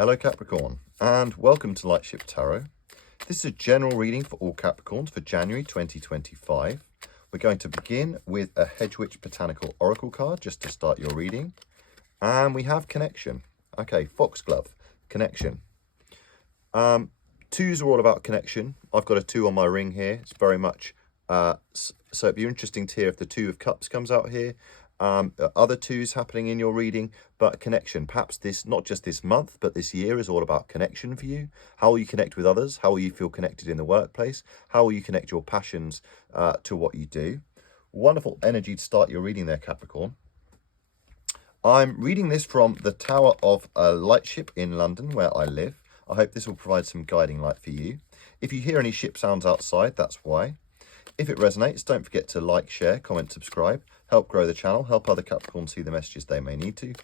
Hello Capricorn, and welcome to Lightship Tarot. This is a general reading for all Capricorns for January 2025. We're going to begin with a Hedgewitch Botanical Oracle card just to start your reading. And we have connection. Okay, Foxglove, connection. Twos are all about connection. I've got a 2 on my ring here. It's very much, so it'd be interesting to hear if the 2 of Cups comes out here. Other 2s happening in your reading, but connection. Perhaps this, not just this month, but this year is all about connection for you. How will you connect with others? How will you feel connected in the workplace? How will you connect your passions to what you do? Wonderful energy to start your reading there, Capricorn. I'm reading this from the Tower of Lightship in London, where I live. I hope this will provide some guiding light for you. If you hear any ship sounds outside, that's why. If it resonates, don't forget to like, share, comment, subscribe. Help grow the channel, help other Capricorns see the messages they may need to.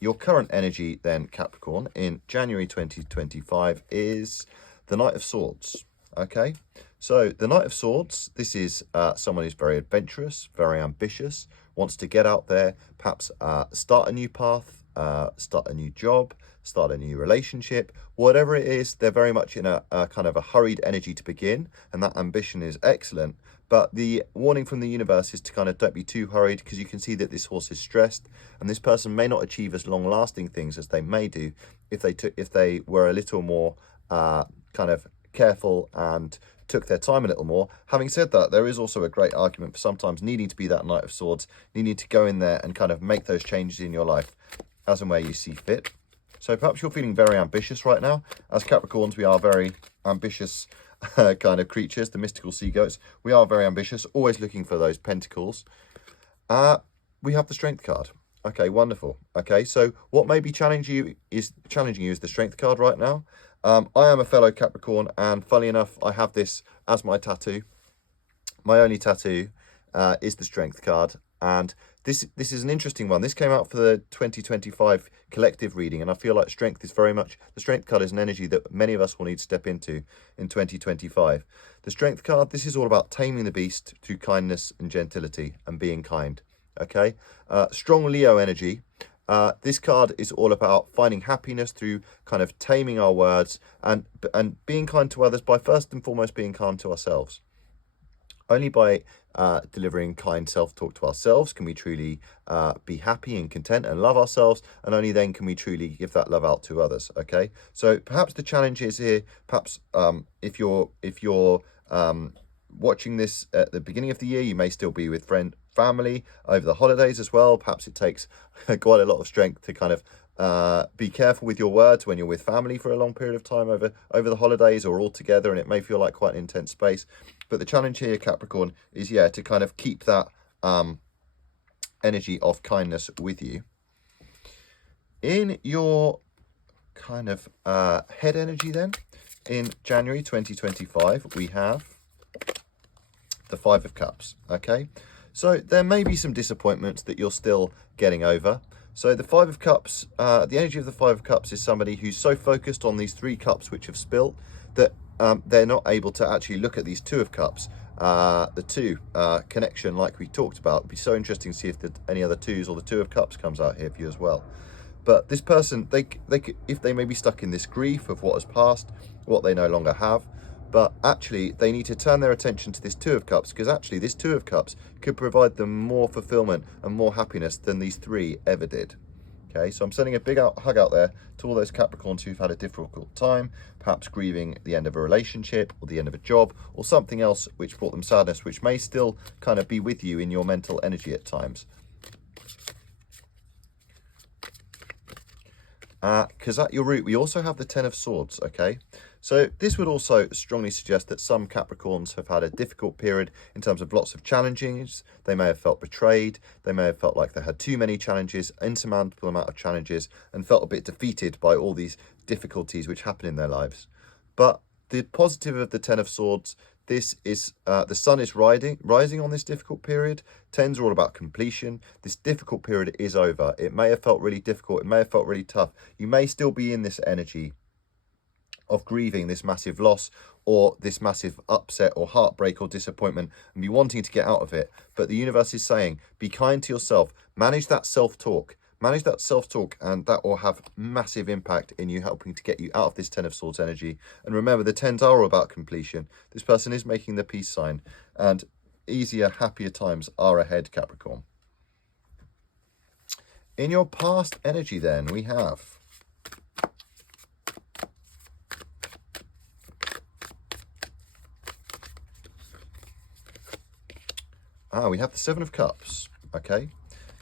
Your current energy then, Capricorn, in January 2025 is the Knight of Swords, okay? So the Knight of Swords, this is someone who's very adventurous, very ambitious, wants to get out there, perhaps start a new path, start a new job, start a new relationship, whatever it is. They're very much in a kind of a hurried energy to begin, and that ambition is excellent. But the warning from the universe is to kind of don't be too hurried, because you can see that this horse is stressed, and this person may not achieve as long-lasting things as they may do if they were a little more kind of careful and took their time a little more. Having said that, there is also a great argument for sometimes needing to be that Knight of Swords, needing to go in there and kind of make those changes in your life as and where you see fit. So perhaps you're feeling very ambitious right now. As Capricorns, we are very ambitious kind of creatures, the mystical sea goats. We are very ambitious, always looking for those pentacles. We have the Strength card. Okay, wonderful. Okay, so what may be challenging you is the Strength card right now. I am a fellow Capricorn, and funnily enough, I have this as my tattoo. My only tattoo is the Strength card, and this is an interesting one. This came out for the 2025 collective reading, and I feel like strength is very much, the Strength card is an energy that many of us will need to step into in 2025. The Strength card, this is all about taming the beast through kindness and gentility and being kind. Okay, strong Leo energy. This card is all about finding happiness through kind of taming our words and being kind to others by first and foremost being kind to ourselves. Only by delivering kind self-talk to ourselves can we truly be happy and content and love ourselves, and only then can we truly give that love out to others. Okay, so perhaps the challenge is here, perhaps if you're watching this at the beginning of the year, you may still be with family over the holidays as well. Perhaps it takes quite a lot of strength to kind of be careful with your words when you're with family for a long period of time over the holidays or all together, and it may feel like quite an intense space. But the challenge here, Capricorn, is to kind of keep that energy of kindness with you. In your kind of head energy then, in January 2025, we have the 5 of Cups, okay? So there may be some disappointments that you're still getting over. So the 5 of Cups, the energy of the 5 of Cups is somebody who's so focused on these 3 cups which have spilt that they're not able to actually look at these 2 of Cups. The 2 connection, like we talked about. It'd be so interesting to see if any other 2s or the 2 of Cups comes out here for you as well. But this person, they could, if they may be stuck in this grief of what has passed, what they no longer have, but actually they need to turn their attention to this 2 of Cups, because actually this 2 of Cups could provide them more fulfillment and more happiness than these 3 ever did. Okay, so I'm sending a big hug out there to all those Capricorns who've had a difficult time, perhaps grieving the end of a relationship or the end of a job or something else which brought them sadness, which may still kind of be with you in your mental energy at times. Because at your root, we also have the 10 of Swords, okay? So this would also strongly suggest that some Capricorns have had a difficult period in terms of lots of challenges. They may have felt betrayed. They may have felt like they had too many challenges, insurmountable amount of challenges, and felt a bit defeated by all these difficulties which happen in their lives. But the positive of the 10 of Swords, this is the sun is rising on this difficult period. 10s are all about completion. This difficult period is over. It may have felt really difficult. It may have felt really tough. You may still be in this energy of grieving this massive loss or this massive upset or heartbreak or disappointment and be wanting to get out of it. But the universe is saying, be kind to yourself. Manage that self-talk. Manage that self-talk, and that will have massive impact in you, helping to get you out of this Ten of Swords energy. And remember, the Tens are all about completion. This person is making the peace sign, and easier, happier times are ahead, Capricorn. In your past energy, then, we have we have the Seven of Cups. Okay,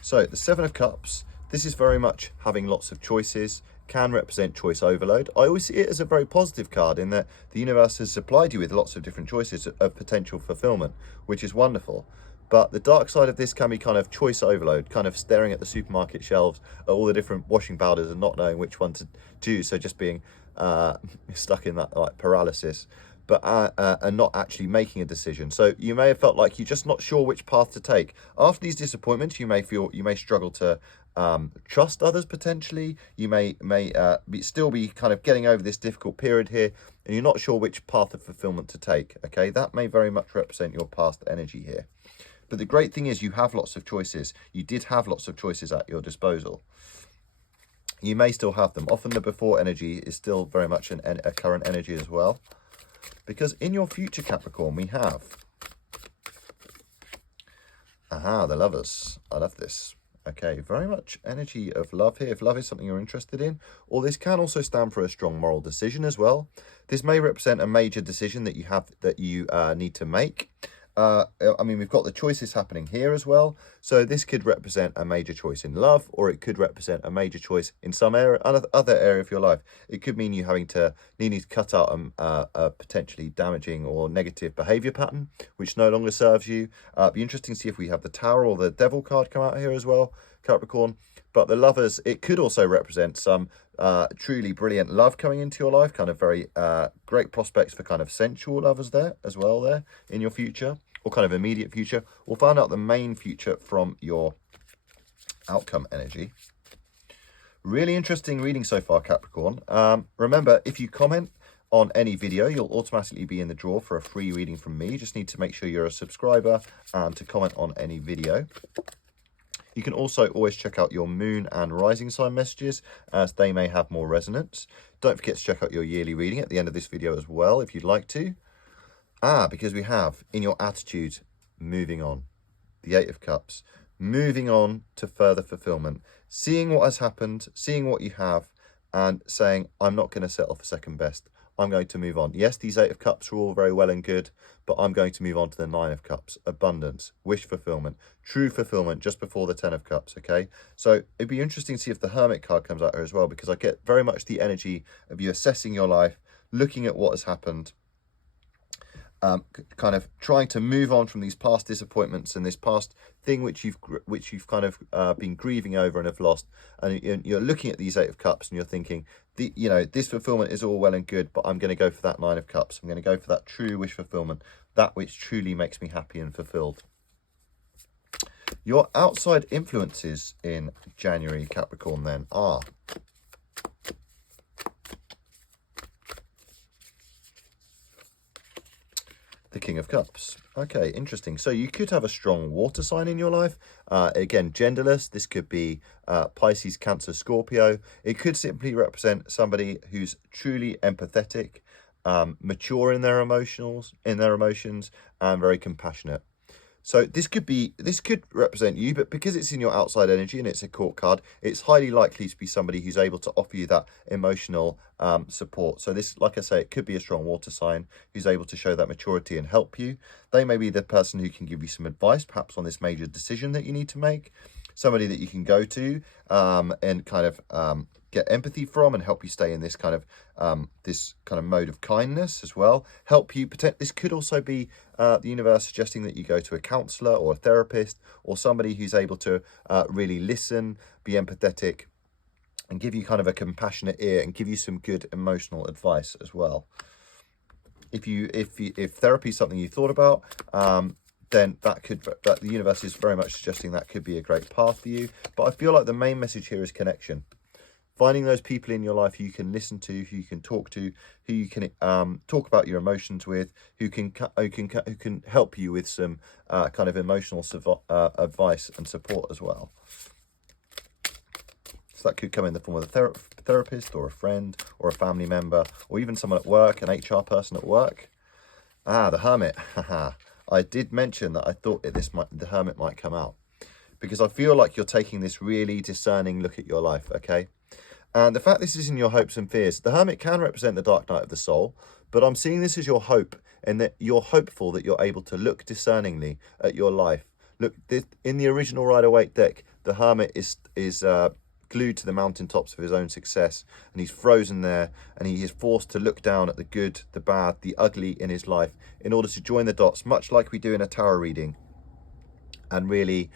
so the Seven of Cups, this is very much having lots of choices, can represent choice overload. I always see it as a very positive card in that the universe has supplied you with lots of different choices of potential fulfillment, which is wonderful. But the dark side of this can be kind of choice overload, kind of staring at the supermarket shelves at all the different washing powders and not knowing which one to choose. So just being stuck in that like paralysis, but and not actually making a decision. So you may have felt like you're just not sure which path to take. After these disappointments, you may struggle to trust others potentially. You may still be kind of getting over this difficult period here, and you're not sure which path of fulfillment to take. Okay, that may very much represent your past energy here. But the great thing is you have lots of choices. You did have lots of choices at your disposal. You may still have them. Often the before energy is still very much a current energy as well. Because in your future, Capricorn, we have the Lovers. I love this. Okay, very much energy of love here. If love is something you're interested in, or this can also stand for a strong moral decision as well. This may represent a major decision that you need to make. I mean, we've got the choices happening here as well. So this could represent a major choice in love, or it could represent a major choice in some other area of your life. It could mean you needing to cut out a potentially damaging or negative behavior pattern, which no longer serves you. Be interesting to see if we have the Tower or the Devil card come out here as well, Capricorn. But the Lovers, it could also represent some truly brilliant love coming into your life, kind of very great prospects for kind of sensual lovers there as well there in your future, or kind of immediate future. We'll find out the main future from your outcome energy. Really interesting reading so far, Capricorn. Remember, if you comment on any video, you'll automatically be in the draw for a free reading from me. You just need to make sure you're a subscriber and to comment on any video. You can also always check out your moon and rising sign messages, as they may have more resonance. Don't forget to check out your yearly reading at the end of this video as well, if you'd like to. Because we have, in your attitude, moving on. The Eight of Cups. Moving on to further fulfillment. Seeing what has happened, seeing what you have, and saying, I'm not going to settle for second best. I'm going to move on. Yes, these Eight of Cups are all very well and good, but I'm going to move on to the Nine of Cups. Abundance, wish fulfillment, true fulfillment just before the Ten of Cups, okay? So it'd be interesting to see if the Hermit card comes out here as well, because I get very much the energy of you assessing your life, looking at what has happened, kind of trying to move on from these past disappointments and this past thing which you've kind of been grieving over and have lost, and you're looking at these Eight of Cups and you're thinking, this fulfillment is all well and good, but I'm going to go for that Nine of Cups. I'm going to go for that true wish fulfillment, that which truly makes me happy and fulfilled. Your outside influences in January, Capricorn, then are the King of Cups. Okay, interesting. So you could have a strong water sign in your life. Again, genderless. This could be Pisces, Cancer, Scorpio. It could simply represent somebody who's truly empathetic, mature in their emotions, and very compassionate. So this could represent you, but because it's in your outside energy and it's a court card, it's highly likely to be somebody who's able to offer you that emotional support. So this, like I say, it could be a strong water sign who's able to show that maturity and help you. They may be the person who can give you some advice, perhaps on this major decision that you need to make. Somebody that you can go to and kind of get empathy from and help you stay in this kind of mode of kindness as well. Help you protect. This could also be the universe suggesting that you go to a counselor or a therapist or somebody who's able to really listen, be empathetic, and give you kind of a compassionate ear and give you some good emotional advice as well. If therapy is something you thought about, then the universe is very much suggesting that could be a great path for you. But I feel like the main message here is connection. Finding those people in your life who you can listen to, who you can talk to, who you can talk about your emotions with, who can help you with some kind of emotional advice and support as well. So that could come in the form of a therapist or a friend or a family member or even someone at work, an HR person at work. The Hermit. I did mention that I thought the Hermit might come out because I feel like you're taking this really discerning look at your life, okay? And the fact this is in your hopes and fears, the Hermit can represent the dark night of the soul, but I'm seeing this as your hope, and that you're hopeful that you're able to look discerningly at your life. Look, in the original Rider-Waite deck, the Hermit is glued to the mountaintops of his own success, and he's frozen there, and he is forced to look down at the good, the bad, the ugly in his life in order to join the dots, much like we do in a tarot reading, and really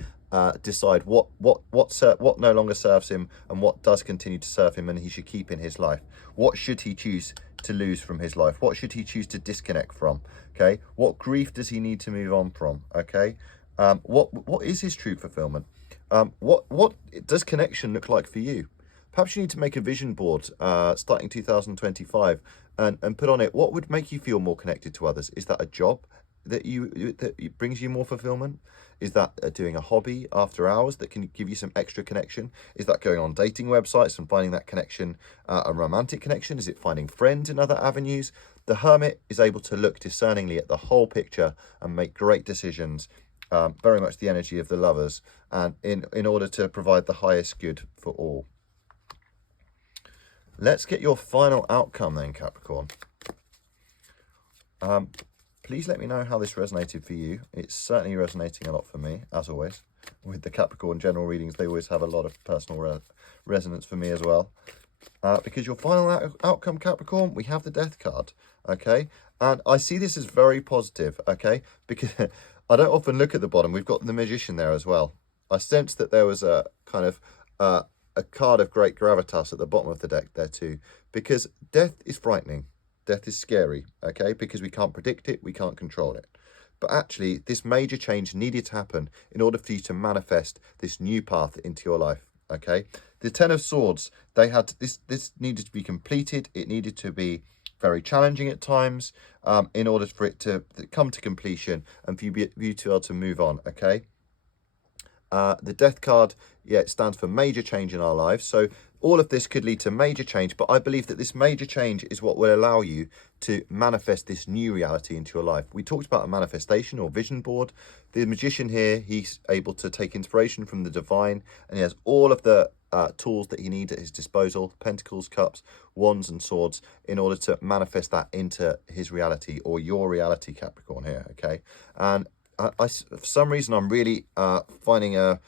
decide what no longer serves him and what does continue to serve him and he should keep in his life. What should he choose to lose from his life? What should he choose to disconnect from? Okay, what grief does he need to move on from? Okay, what is his true fulfillment? What does connection look like for you? Perhaps you need to make a vision board starting 2025 and put on it what would make you feel more connected to others. Is that a job that brings you more fulfillment? Is that doing a hobby after hours that can give you some extra connection? Is that going on dating websites and finding that connection, a romantic connection? Is it finding friends in other avenues? The Hermit is able to look discerningly at the whole picture and make great decisions, very much the energy of the Lovers, and in order to provide the highest good for all. Let's get your final outcome then, Capricorn. Please let me know how this resonated for you. It's certainly resonating a lot for me, as always. With the Capricorn general readings, they always have a lot of personal resonance for me as well. Because your final outcome, Capricorn, we have the Death card, okay? And I see this as very positive, okay? Because I don't often look at the bottom. We've got the Magician there as well. I sensed that there was a kind of a card of great gravitas at the bottom of the deck there too. Because death is frightening. Death is scary, okay? Because we can't predict it, we can't control it. But actually, this major change needed to happen in order for you to manifest this new path into your life, okay? The Ten of Swords, they had this needed to be completed. It needed to be very challenging at times in order for it to come to completion and for you to be able to move on, okay? The Death card, yeah, it stands for major change in our lives. So all of this could lead to major change, but I believe that this major change is what will allow you to manifest this new reality into your life. We talked about a manifestation or vision board. The Magician here, he's able to take inspiration from the divine, and he has all of the tools that he needs at his disposal, pentacles, cups, wands and swords, in order to manifest that into his reality or your reality, Capricorn here, okay? And I for some reason, I'm really finding a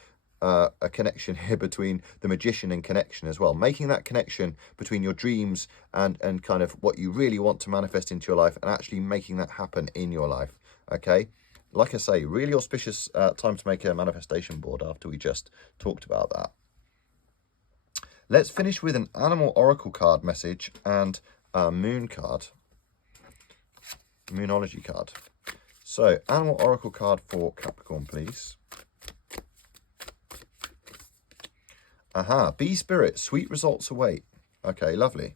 connection here between the Magician and connection as well, making that connection between your dreams and kind of what you really want to manifest into your life and actually making that happen in your life, okay? Like I say, really auspicious time to make a manifestation board after we just talked about that. Let's finish with an animal oracle card message and a moon card, moonology card. So, animal oracle card for Capricorn, please. Bee Spirit, sweet results await. Okay, lovely.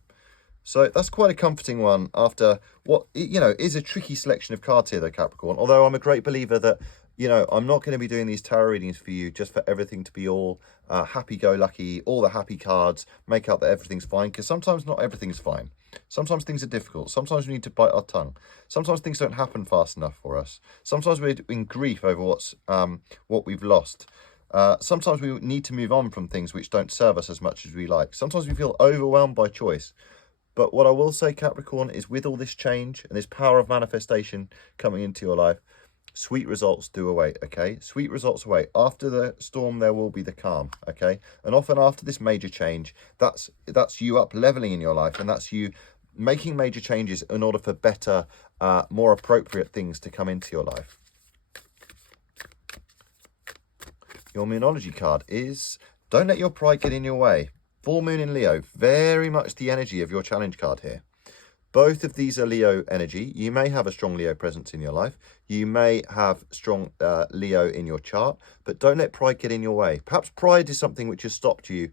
So that's quite a comforting one after what, you know, is a tricky selection of cards here, though, Capricorn. Although I'm a great believer that, you know, I'm not going to be doing these tarot readings for you just for everything to be all happy-go-lucky, all the happy cards, make out that everything's fine, because sometimes not everything's fine. Sometimes things are difficult. Sometimes we need to bite our tongue. Sometimes things don't happen fast enough for us. Sometimes we're in grief over what we've lost. Sometimes we need to move on from things which don't serve us as much as we like. Sometimes we feel overwhelmed by choice. But what I will say, Capricorn, is with all this change and this power of manifestation coming into your life, sweet results do await, okay? Sweet results await. After the storm, there will be the calm, okay? And often after this major change, that's you up leveling in your life, and that's you making major changes in order for better, more appropriate things to come into your life. Your moonology card is Don't Let Your Pride Get in Your Way. Full moon in Leo, very much the energy of your challenge card here. Both of these are Leo energy. You may have a strong Leo presence in your life. You may have strong Leo in your chart, but don't let pride get in your way. Perhaps pride is something which has stopped you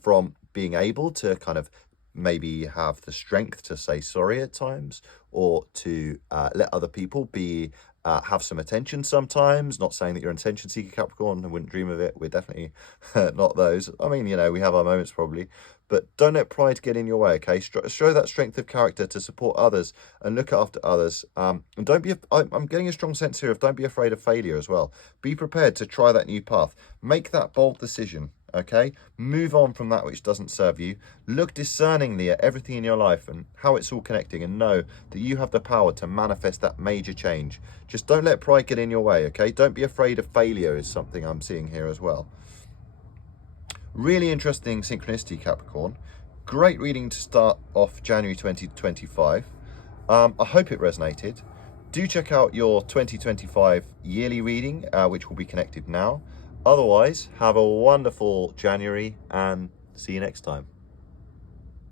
from being able to kind of maybe have the strength to say sorry at times, or to let other people be have some attention sometimes. Not saying that you're an attention seeker, Capricorn. I wouldn't dream of it. We're definitely not those. I mean, you know, we have our moments probably, but don't let pride get in your way, okay? Show that strength of character to support others and look after others. And don't be, I'm getting a strong sense here of don't be afraid of failure as well. Be prepared to try that new path. Make that bold decision, okay? Move on from that which doesn't serve you. Look discerningly at everything in your life and how it's all connecting, and know that you have the power to manifest that major change. Just don't let pride get in your way, okay? Don't be afraid of failure is something I'm seeing here as well. Really interesting synchronicity, Capricorn. Great reading to start off January 2025. I hope it resonated. Do check out your 2025 yearly reading, which will be connected now. Otherwise, have a wonderful January and see you next time.